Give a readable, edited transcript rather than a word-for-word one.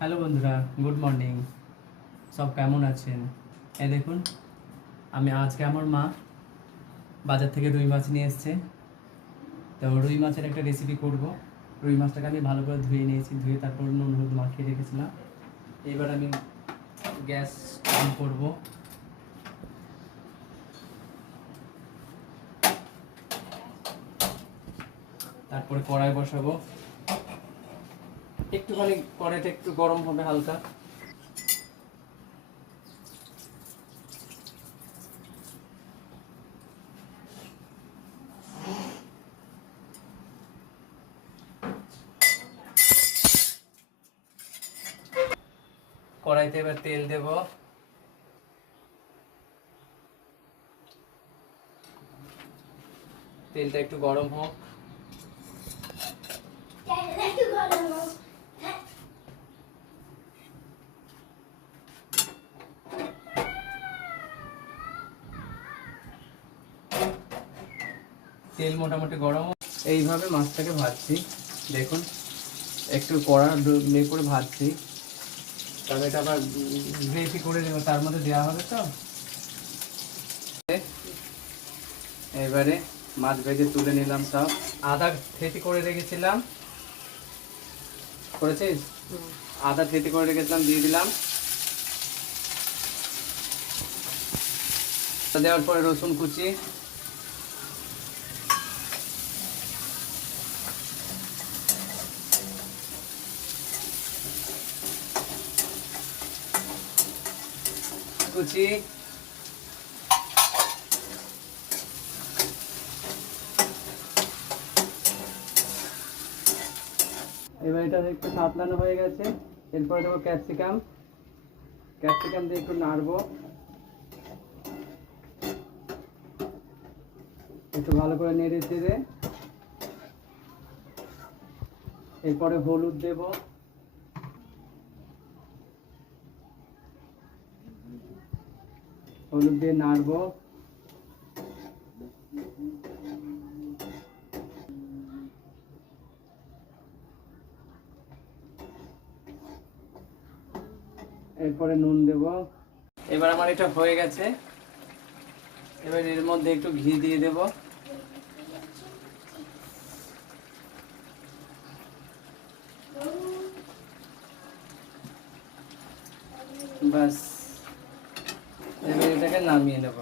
Hello বন্ধুরা, good morning. সব কেমন আছেন? এই দেখুন, আমি আজকে আমার মা বাজার থেকে রুই মাছ নিয়ে এসছে। তো রুই মাছের একটা রেসিপি করব। রুই মাছটাকে আমি ভালো করে ধুয়ে নিয়েছি, ধুয়ে তারপর নুন হলুদ মাখিয়ে রেখেছিলাম। এবার আমি গ্যাস অন করব। তারপরে কড়াই বসাবো। একটুখানি কড়াইটা একটু গরম হবে হালকা। কড়াইতে এবার তেল দেব। তেলটা একটু গরম হোক। তেল মোটামুটি গরম। এইভাবে মাছটাকে ভাজছি, দেখুন একটু কড়া করে ভাজছি। তবে এটা আবার গ্রেভি করে দেবো, তার মধ্যে দেওয়া হবে। তো এবারে মাছ ভেজে তুলে নিলাম সব। আদা থেতি করে রেখেছিলাম, করেছিস? আদা থেতি করে রেখেছিলাম, দিয়ে দিলাম। দেওয়ার পরে রসুন কুচি, কুচি, এবার এটা একটু সাতলানো হয়ে গেছে। এরপরে দেবো ক্যাপসিকাম। ক্যাপসিকাম দিয়ে একটু নাড়বো, একটু ভালো করে নেড়ে চেড়ে। এরপরে হলুদ দেব, হলুদ দিয়ে নাড়বো। এরপরে নুন দেব। এবার আমার এটা হয়ে গেছে। এবার এর মধ্যে একটু ঘি দিয়ে দেব। বাস, এবার এটাকে নামিয়ে নেব।